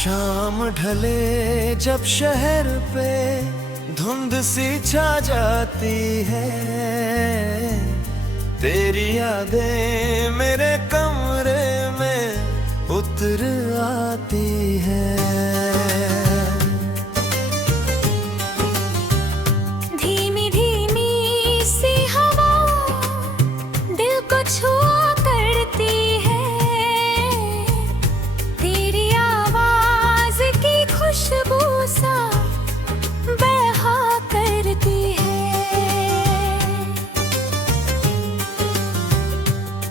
शाम ढले जब शहर पे धुंध सी छा जाती है, तेरी यादें मेरे कमरे में उतर आती है। धीमी धीमी सी हवा दिल को छुआ करती है, तेरी आवाज की खुशबू सा बहा करती है।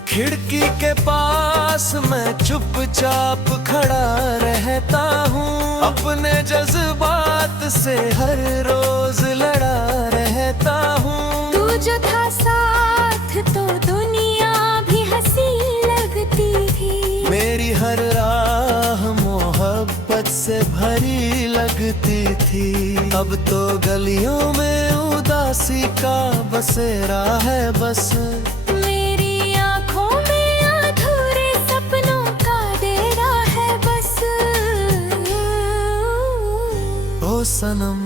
खिड़की के पास मैं चुपचाप खड़ा रहता हूँ, अपने जज्बात से हर रोज लड़ा रहता हूँ। तू जो था साथ तो दुनिया भी हंसी लगती थी, मेरी हर राह मोहब्बत से भरी लगती थी। अब तो गलियों में उदासी का बसेरा है बस, मेरी आँखों में अधूरे सपनों का डेरा है बस। ओ सनम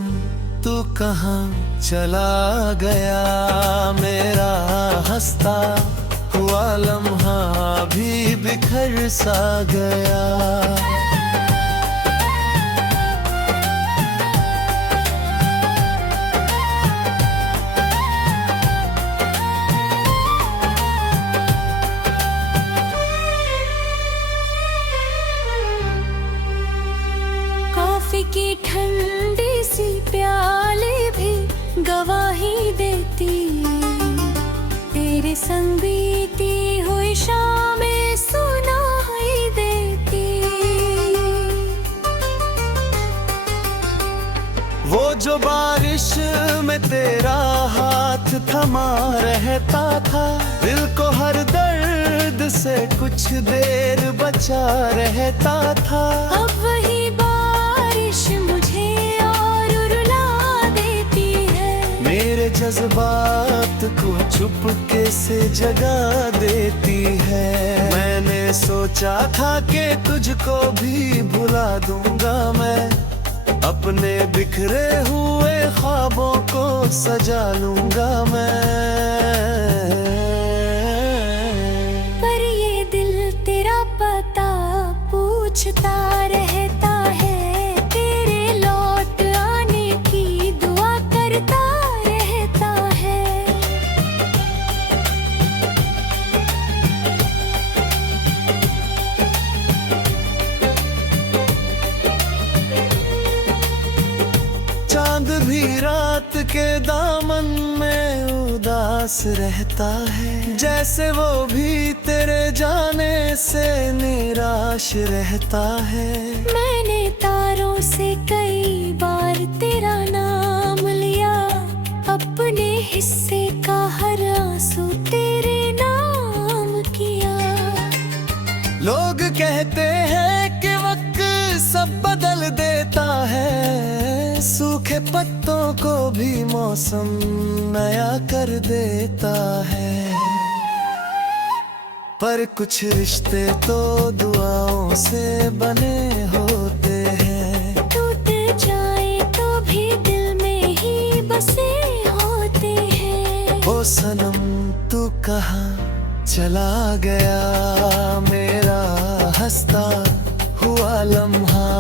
तू कहाँ चला गया, मेरा हंसता हुआ लम्हा भी बिखर सा गया। कॉफी की ठंडी सी प्याले भी गवाही देती, तेरे संग बीती हुई शामें सुनाई देती। वो जो बारिश में तेरा हाथ थमा रहता था, दिल को हर दर्द से कुछ देर बचा रहता था। अब वही बारिश मुझे और रुला देती है, मेरे जज्बात को चुपके से जगा देती है। मैंने सोचा था कि तुझको भी भुला दूंगा मैं, अपने बिखरे हुए ख्वाबों को सजा लूंगा मैं। पर ये दिल तेरा पता पूछता रहता है, तेरे लौट आने की दुआ करता रहता है। चांद भी रात के दामन में उदास रहता है, जैसे वो भी तेरे जाने से निराश रहता है। मैंने तारों से कई बार तेरा नाम लिया, अपने हिस्से का हर आंसू तेरे नाम किया। लोग कहते हैं कि वक्त सब बदल देता है, सूखे पत्तों को भी मौसम नया कर देता है। पर कुछ रिश्ते तो दुआओं से बने होते हैं, टूट जाए तो भी दिल में ही बसे होते हैं। ओ सनम तू कहाँ चला गया, मेरा हंसता हुआ लम्हा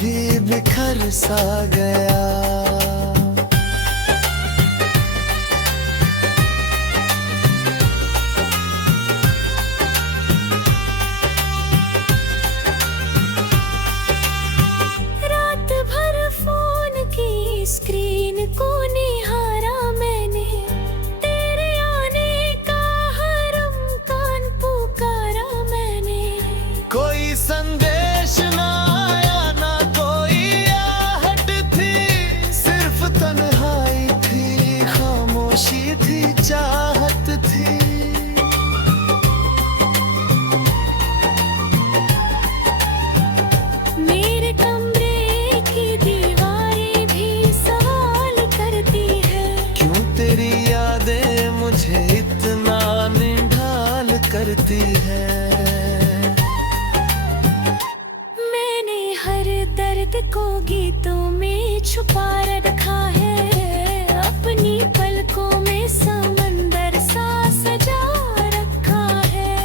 भी बिखर सा गया। रात भर फोन की स्क्रीन को निहारा मैंने, तेरे आने का हरम कान पुकारा मैंने। कोई संदेश ना आया, ना कोई आहट थी, को गीतों में छुपा रखा है, अपनी पलकों में समंदर सा सजा रखा है।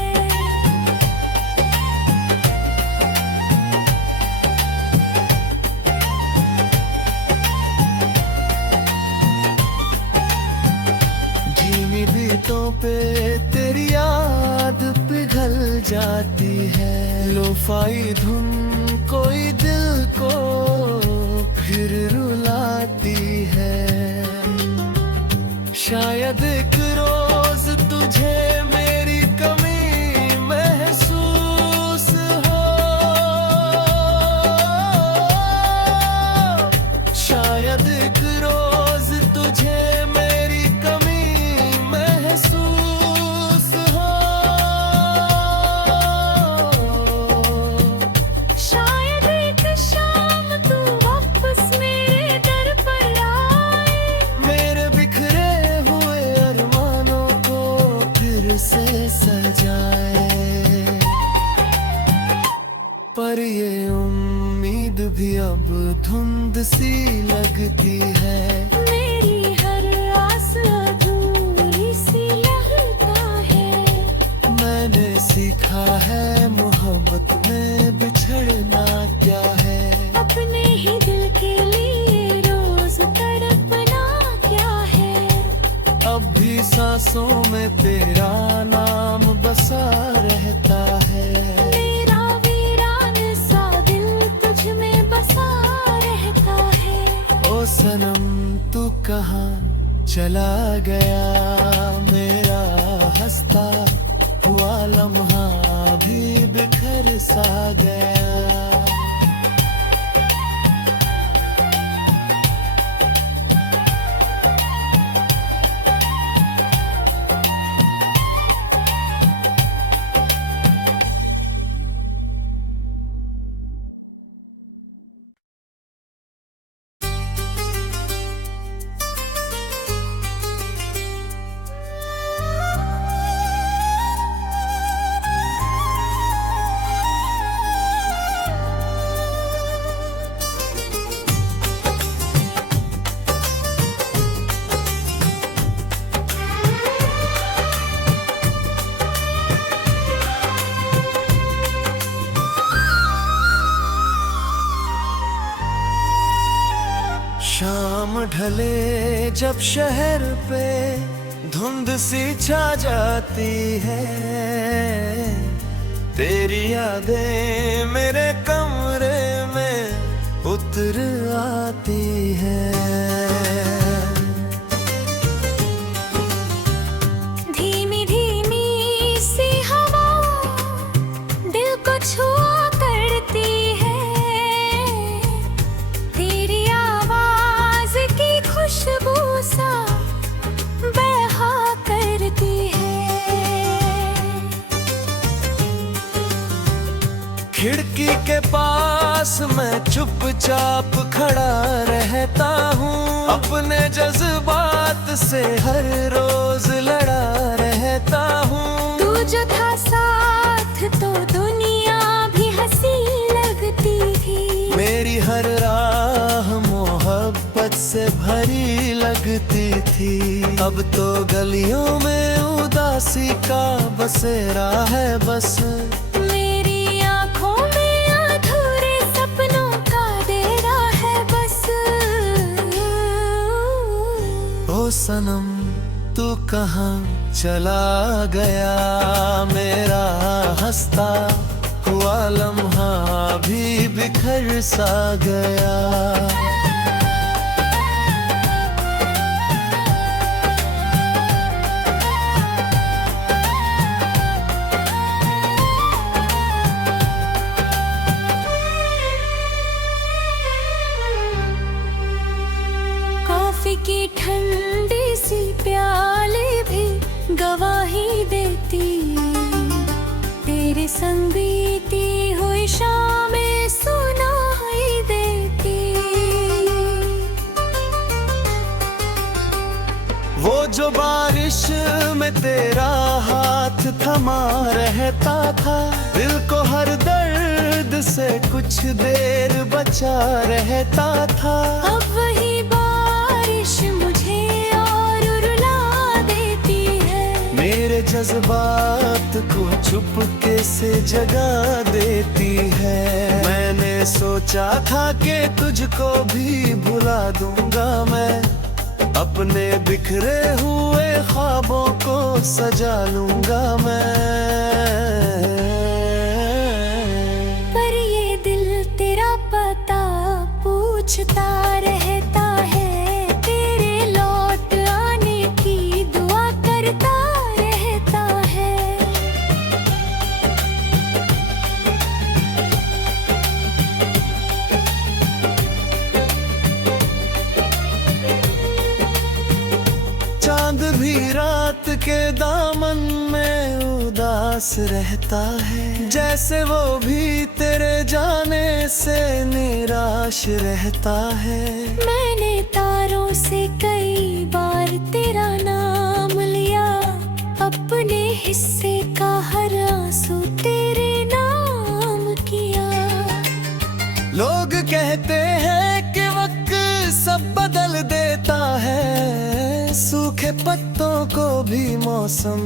धीमी बीटों पे तेरी याद पिघल जाती है, लोफाई धुन कोई दिल को फिर रुलाती है। शायद एक रोज तुझे मेरी कमी महसूस हो, शायद एक रोज तुझे मेरी कमी महसूस हो। शायद एक शाम तू वापस मेरे दर पर आए, मेरे बिखरे हुए अरमानों को फिर से सजाए। पर ये उम्मीद भी अब धुंध सी लगती है, मेरी हर आस अधूरी सी लगता है। मैंने सीखा है मोहब्बत में बिछड़ना क्या है, अपने ही दिल के लिए रोज तड़पना क्या है। अब भी सांसों में तेरा नाम बसा रहता है। मेरा वीरान सा दिल तुझ में बसा रहता है। ओ सनम तू कहाँ चला गया, मेरा हंसता हुआ लम्हा भी बिखर सा गया। शाम ढले जब शहर पे धुंध सी छा जाती है, तेरी यादें मेरे कमरे में उतर आती है। धीमी धीमी सी हवा दिल को छुआ करती है, तेरी आवाज की खुशबू सा बहा करती है। खिड़की के पास मैं चुपचाप खड़ा रहता हूँ, अपने जज्बात से हर रोज लड़ा रहता हूँ। तू जो था साथ तो दुनिया भी हंसी लगती थी, मेरी हर राह मोहब्बत से भरी लगती थी। अब तो गलियों में उदासी का बसेरा है बस, मेरी आँखों में अधूरे सपनों का डेरा है बस। ओ सनम तू कहाँ चला गया, मेरा हंसता हुआ लम्हा भी बिखर सा गया। कॉफी की ठंडी सी प्याली भी गवाही देती, तेरे संग बीती हुई शामें सुनाई देती। वो जो बारिश में तेरा हाथ थमा रहता था, दिल को हर दर्द से कुछ देर बचा रहता था। अब वही बारिश मुझे और रुला देती है, मेरे जज्बात को चुपके से जगा देती है। मैंने सोचा था कि तुझको भी भुला दूंगा मैं, अपने बिखरे हुए ख्वाबों को सजा लूंगा मैं। पर ये दिल तेरा पता पूछता रहता है, तेरे लौट आने की दुआ करता रहता है। चांद भी रात के दामन में उदास रहता है, जैसे वो भी तेरे जाने से निराश रहता है। मैंने तारों से कई बार तेरा नाम लिया, अपने हिस्से का हर आंसू तेरे नाम किया। लोग कहते हैं कि वक्त सब बदल देता है, सूखे पत्तों को भी मौसम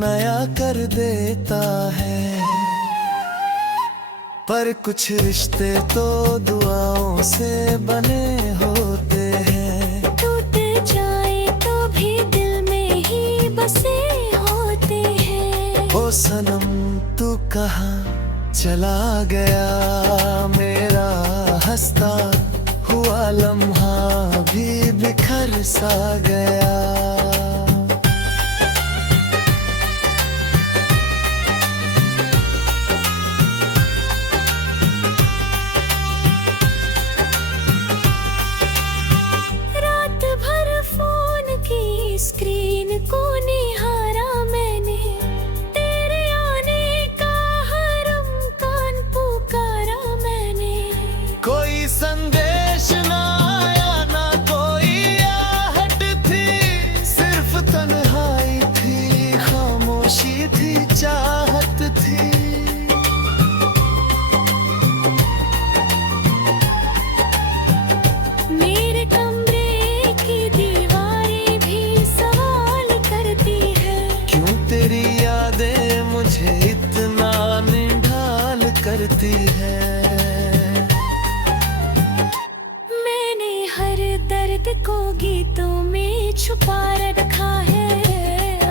नया कर देता है। पर कुछ रिश्ते तो दुआओं से बने होते हैं, टूट जाए तो भी दिल में ही बसे होते हैं। ओ सनम तू कहाँ चला गया, मेरा हंसता हुआ लम्हा भी बिखर सा गया। रात भर फोन की स्क्रीन को निहारा मैंने, तेरे आने का हरम कान पुकारा मैंने। कोई संदेश ना आया, ना कोई आहट थी, सिर्फ तन्हाई थी, खामोशी थी, चाहत थी। मेरे कमरे की दीवारें भी सवाल करती है, क्यों तेरी यादें मुझे इतना निढाल करती है। मैंने हर दर्द को गीतों में छुपा रखा है,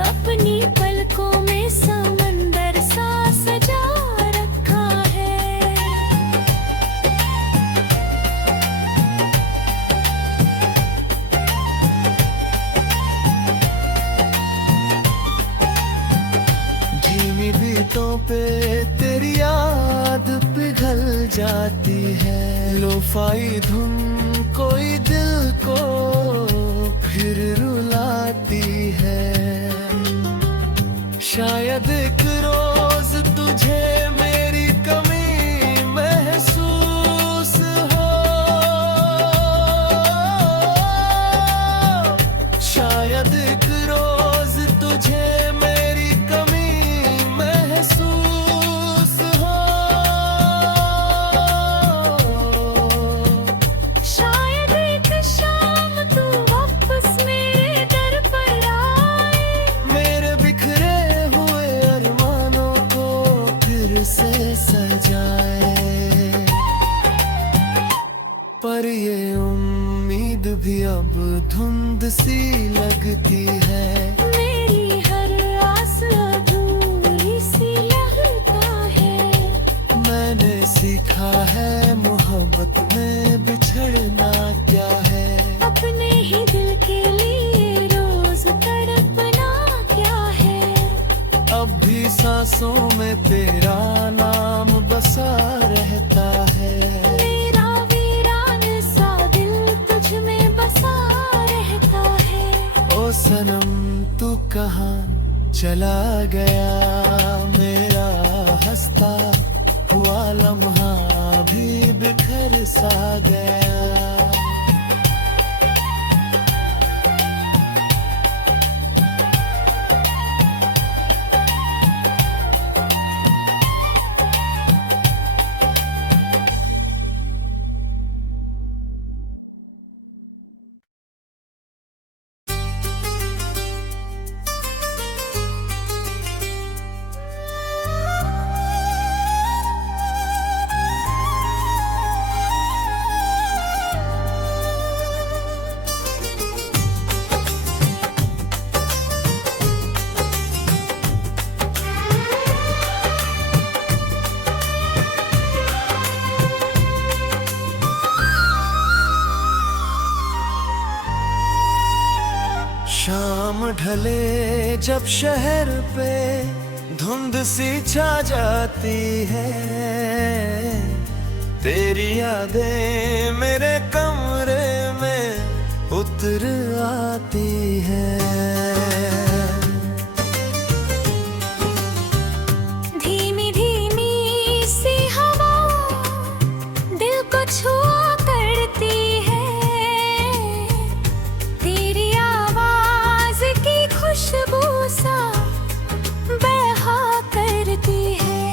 अपनी पलकों में समंदर सा सजा रखा है। धीमी बीटों पे तेरी याद पिघल जाती है, लोफाई धुन कोई दिल को फिर रुलाती है। शायद एक रोज तुझे मेरी कमी महसूस हो, शायद एक रोज तुझे मेरी कमी महसूस हो। शायद एक शाम तू वापस मेरे दर पर आए, मेरे बिखरे हुए अरमानों को फिर से सजाए। पर ये उम्मीद भी अब धुंध सी लगती है, मेरी हर आस अधूरी सी लगता है। मैंने सीखा है मोहब्बत में बिछड़ना क्या है, अपने ही दिल के लिए रोज तड़पना क्या है। अब भी सांसों में तेरा नाम बसा रहता है। मेरा वीरान सा दिल तुझ में बसा रहता है। ओ सनम तू कहाँ चला गया, मेरा हंसता हुआ लम्हा भी बिखर सा गया। जब शहर पे धुंध सी छा जाती है, तेरी यादें मेरे कमरे में उतर आती है। धीमी धीमी सी हवा दिल को छुआ करती है, तेरी आवाज की खुशबू सा बहा करती है।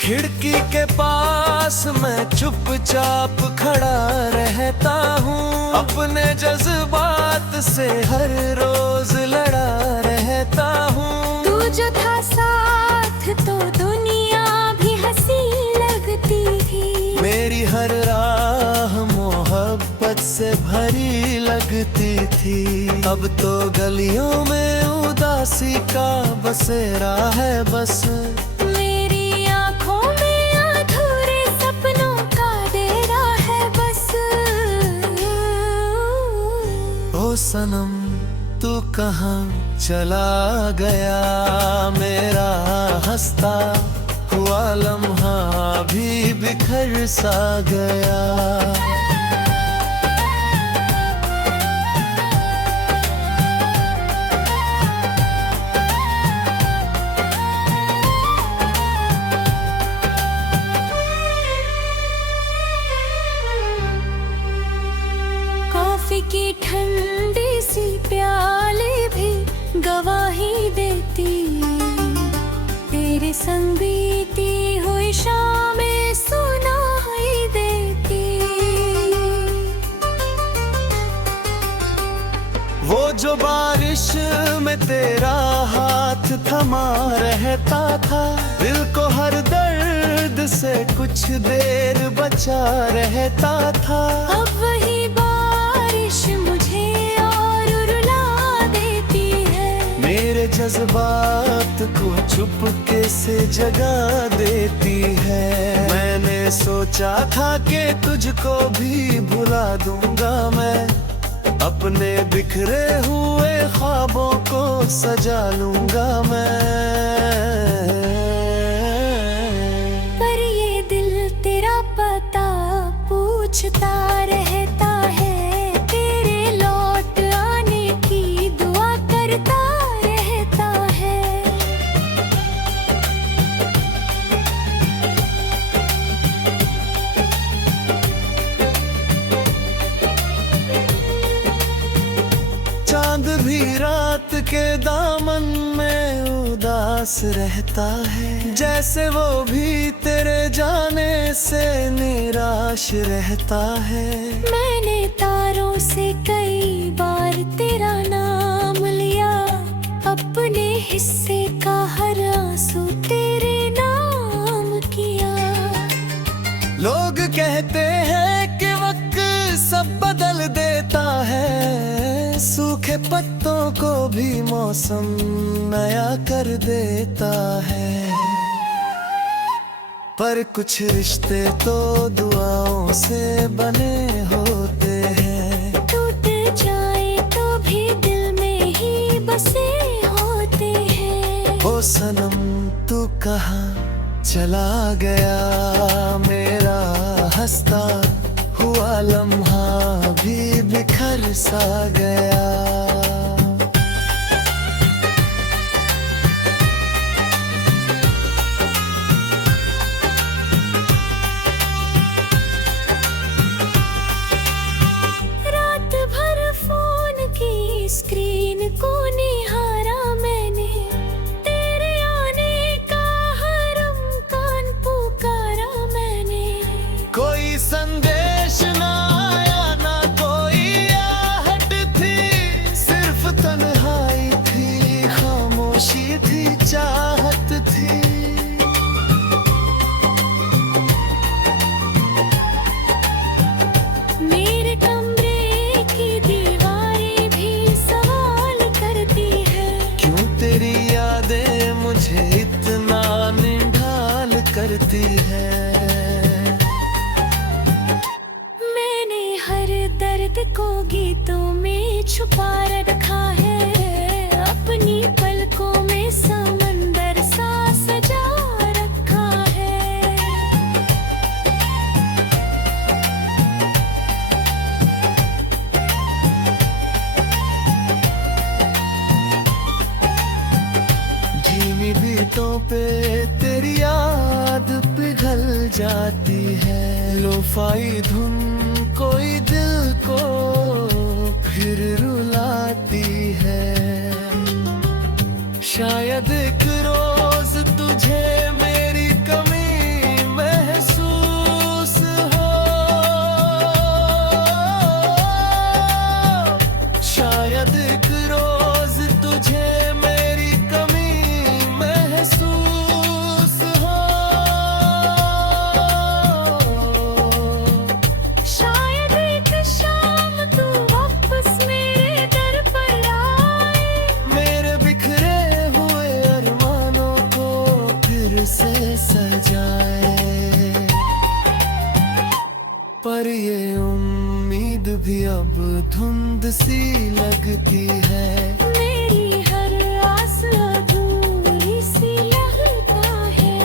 खिड़की के पास मैं चुपचाप खड़ा रहता हूँ, अपने जज्बात से हर रोज लड़ा रहता हूँ। तू जो था साथ तो दुनिया भी हंसी लगती थी, मेरी हर राह मोहब्बत से भरी लगती थी। अब तो गलियों में उदासी का बसेरा है बस, मेरी आँखों में अधूरे सपनों का डेरा है बस। ओ सनम तू कहाँ चला गया, मेरा हंसता हुआ लम्हा भी बिखर सा गया। कॉफी की ठंडी सी प्याली भी गवाही देती, तेरे संग बीती हुई शामें सुनाई देती। वो जो बारिश में तेरा हाथ थमा रहता था, दिल को हर दर्द से कुछ देर बचा रहता था। अब वही बारिश मुझे और रुला देती है, मेरे जज्बात को चुपके से जगा देती है। मैंने सोचा था कि तुझको भी भुला दूंगा मैं, अपने बिखरे हुए ख्वाबों को सजा लूंगा मैं। पर ये दिल तेरा पता पूछता रहता है, तेरे लौट आने की दुआ करता रहता है। चांद भी रात के दामन में उदास रहता है, जैसे वो भी तेरे जाने से निराश रहता है। मैंने तारों से कई बार तेरा नाम लिया, अपने हिस्से का हर आंसू तेरे नाम किया। लोग कहते हैं कि वक्त सब बदल देता है, सूखे पत्तों को भी मौसम नया कर देता है। पर कुछ रिश्ते तो दुआओं से बने होते हैं, टूट जाए तो भी दिल में ही बसे होते हैं। ओ सनम तू कहाँ चला गया, मेरा हंसता हुआ लम्हा भी बिखर सा गया। रात भर फोन की स्क्रीन को निहारा मैंने, तेरे आने का हरम कान पुकारा मैंने। कोई संदेश ना आया, ना कोई आहट थी, सिर्फ तन्हाई थी, खामोशी थी, चाहत थी। मेरे कमरे की दीवारें भी सवाल करती है, क्यों तेरी यादें मुझे इतना निढाल करती है। मैंने हर दर्द को गीतों में छुपा रखा है, अपनी पलकों में समंदर सा सजा रखा है। धीमी बीटों पे तेरी याद पिघल जाती है, लोफाई धुन कोई दिल को फिर रुलाती है। शायद एक रोज तुझे मेरी कमी महसूस हो, शायद एक रोज तुझे मेरी कमी महसूस हो। शायद एक शाम तू वापस मेरे दर पर आए, मेरे बिखरे हुए अरमानों को फिर से सजाए। पर ये उम्मीद भी अब धुंध सी लगती है, मेरी हर आस अधूरी सी लगता है।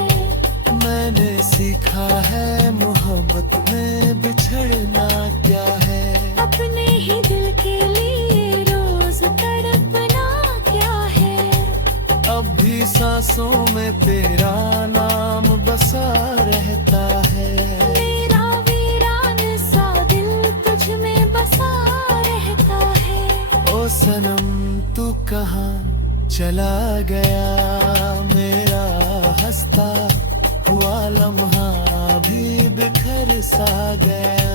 मैंने सीखा है मोहब्बत में बिछड़ना क्या है, अपने ही दिल के लिए रोज तड़पना क्या है। अब भी सांसों में तेरा नाम बसा रहता है। मेरा वीरान सा दिल तुझ में बसा रहता है। ओ सनम तू कहाँ चला गया, मेरा हंसता हुआ लम्हा भी बिखर सा गया।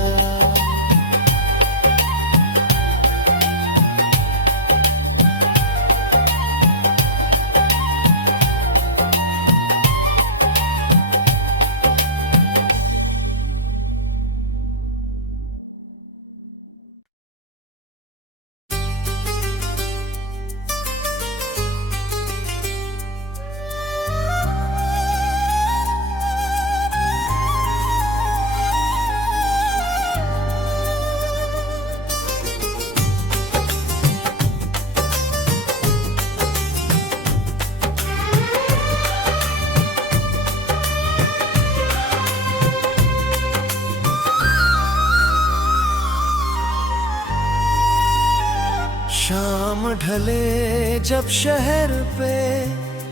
शाम ढले जब शहर पे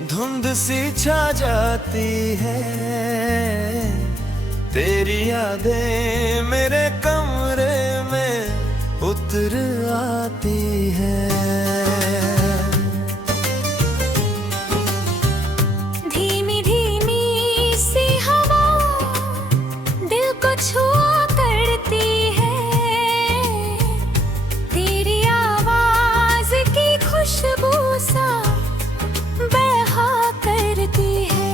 धुंध सी छा जाती है, तेरी यादें मेरे कमरे में उतर आती है। धीमी धीमी सी हवा दिल को छुआ करती है, तेरी आवाज की खुशबू सा बहा करती है।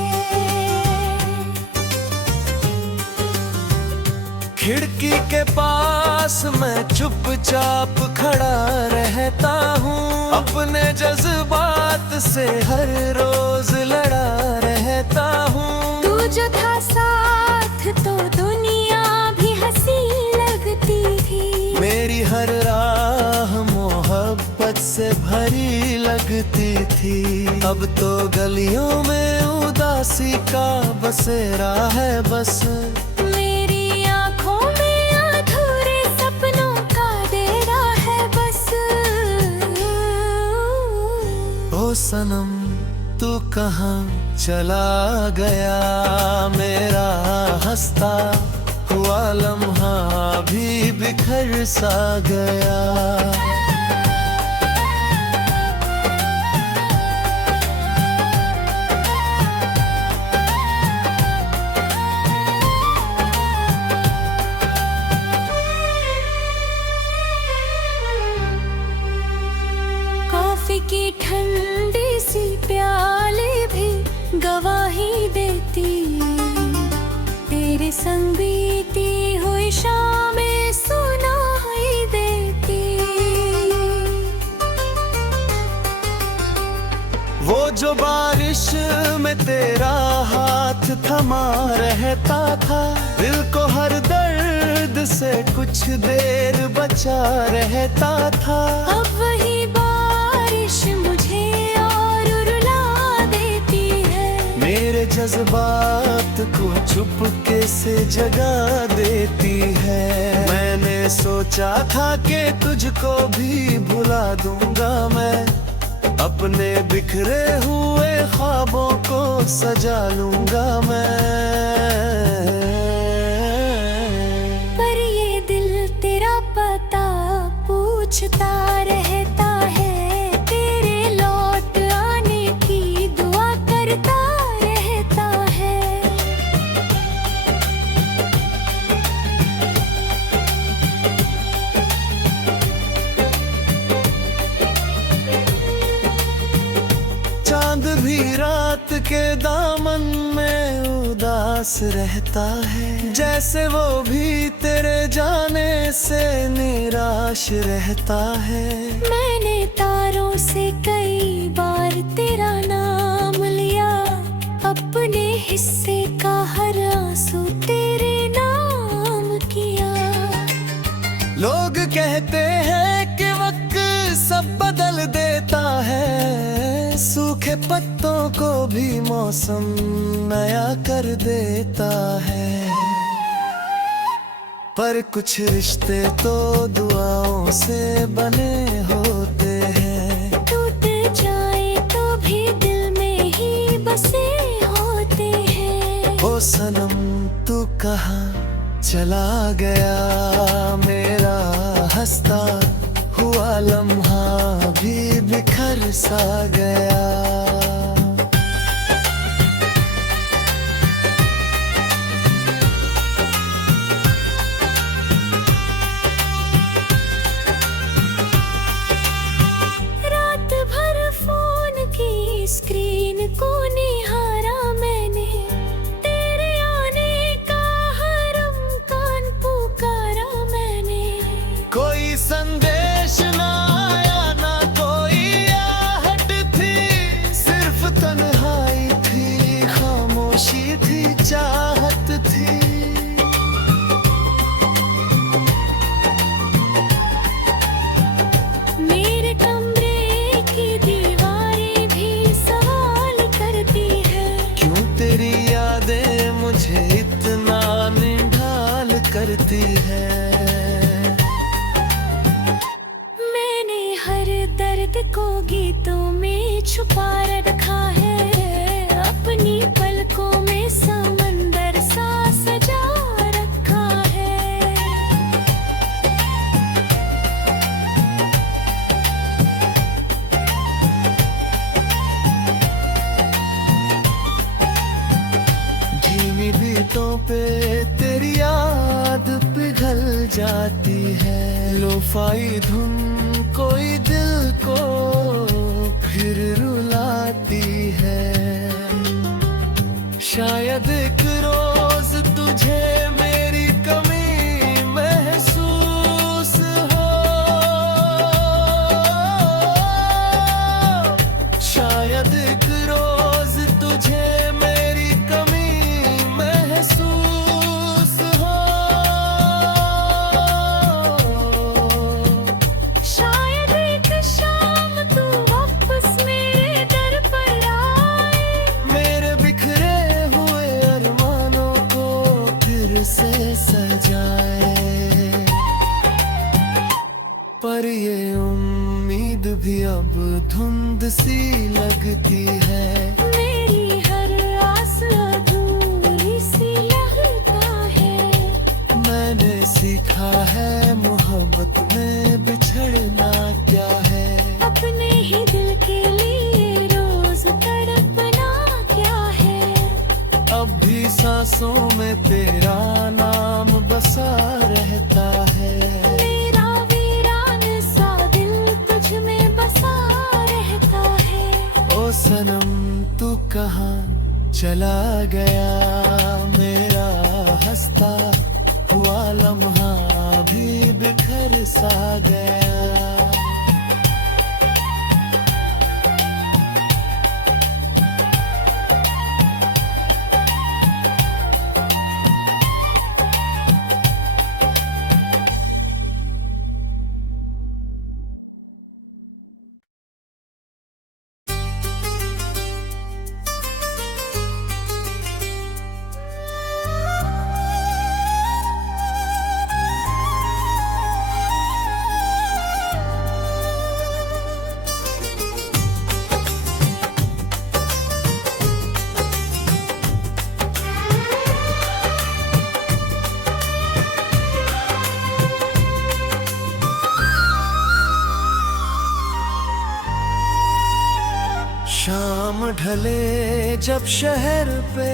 खिड़की के पास मैं चुपचाप खड़ा रहता हूँ, अपने जज्बात से हर रोज लड़ा रहता हूँ। तू जो था साथ तो दुनिया भी हंसी लगती थी, मेरी हर राह मोहब्बत से भरी लगती थी। अब तो गलियों में उदासी का बसेरा है बस, मेरी आँखों में अधूरे सपनों का डेरा है बस। ओ सनम तू कहाँ चला गया, मेरा हंसता हुआ लम्हा भी बिखर सा गया। कॉफी की ठंडी सी प्याले भी गवाही देती, तेरे संग बीती हुई शामें सुनाई देती। वो जो बारिश में में तेरा हाथ थमा रहता था, दिल को हर दर्द से कुछ देर बचा रहता था। अब वही बारिश मुझे और रुला देती है, मेरे जज्बात को चुपके से जगा देती है। मैंने सोचा था कि तुझको भी भुला दूंगा मैं, अपने बिखरे हुए ख्वाबों को सजा लूंगा मैं। पर ये दिल तेरा पता पूछता रहता है, तेरे लौट आने की दुआ करता रहता है। चांद भी रात के दामन में उदास रहता है, जैसे वो भी तेरे जाने से निराश रहता है। मैंने तारों से कई बार तेरा नाम लिया, अपने हिस्से का हर आंसू तेरे नाम किया। लोग कहते हैं कि वक्त सब बदल देता है, सूखे पत्तों को भी मौसम नया कर देता है। पर कुछ रिश्ते तो दुआओं से बने होते हैं, टूट जाए तो भी दिल में ही बसे होते हैं। ओ सनम तू कहाँ चला गया, मेरा हंसता हुआ लम्हा भी बिखर सा गया। रात भर फोन की स्क्रीन को निहारा मैंने, तेरे आने का हरम कान पुकारा मैंने। कोई संदेश ना आया, ना कोई आहट थी, सिर्फ तन्हाई थी, खामोशी थी, चाहत थी। मेरे कमरे की दीवारें भी सवाल करती है, क्यों तेरी यादें मुझे इतना निढाल करती है। मैंने हर दर्द को गीतों में छुपा रखा है, अपनी पलकों में समंदर सा सजा रखा है। धीमी बीतों पे तेरी याद पिघल जाती है, लोफाई धुन कोई दिल को फिर रुलाती है। शायद एक रोज तुझे मेरी कमी महसूस हो, शायद एक रोज तुझे मेरी कमी महसूस हो। शायद एक शाम तू वापस मेरे दर पर आए, मेरे बिखरे हुए अरमानों को फिर से सजाए। पर ये उम्मीद भी अब धुंध सी लगती है, मेरी हर आस अधूरी सी लगता है। मैंने सीखा है मोहब्बत में बिछड़ना क्या है, अपने ही दिल के लिए रोज तड़पना क्या है। अब भी सांसों में तेरा नाम बसा रहता है। मेरा वीरान सा दिल तुझ में बसा रहता है। ओ सनम तू कहाँ चला गया, मेरा हंसता हुआ लम्हा भी बिखर सा गया। जब शहर पे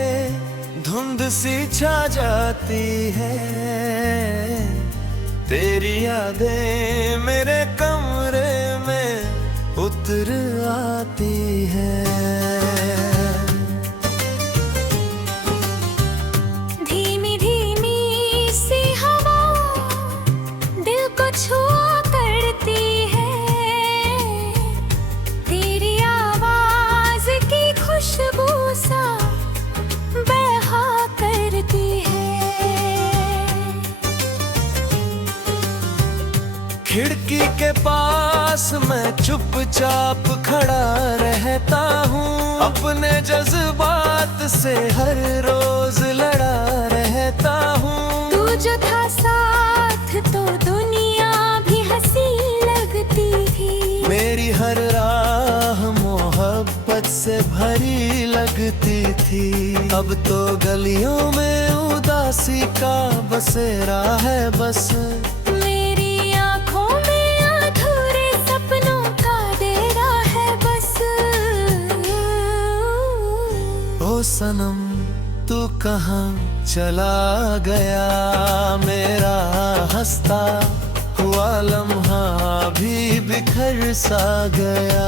धुंध सी छा जाती है, तेरी यादें मेरे कमरे में उतर आती है। धीमी धीमी सी हवा दिल को छुआ करती है, तेरी आवाज की खुशबू सा बहा करती है। खिड़की के पास मैं चुपचाप खड़ा रहता हूँ, अपने जज्बात से हर रोज लड़ा रहता हूँ। तू जो था साथ तो दुनिया भी हंसी लगती थी, मेरी हर राह मोहब्बत से भरी लगती थी। अब तो गलियों में उदासी का बसेरा है बस, मेरी आँखों में अधूरे सपनों का डेरा है बस। ओ सनम तू कहाँ चला गया, मेरा हंसता हुआ लम्हा भी बिखर सा गया।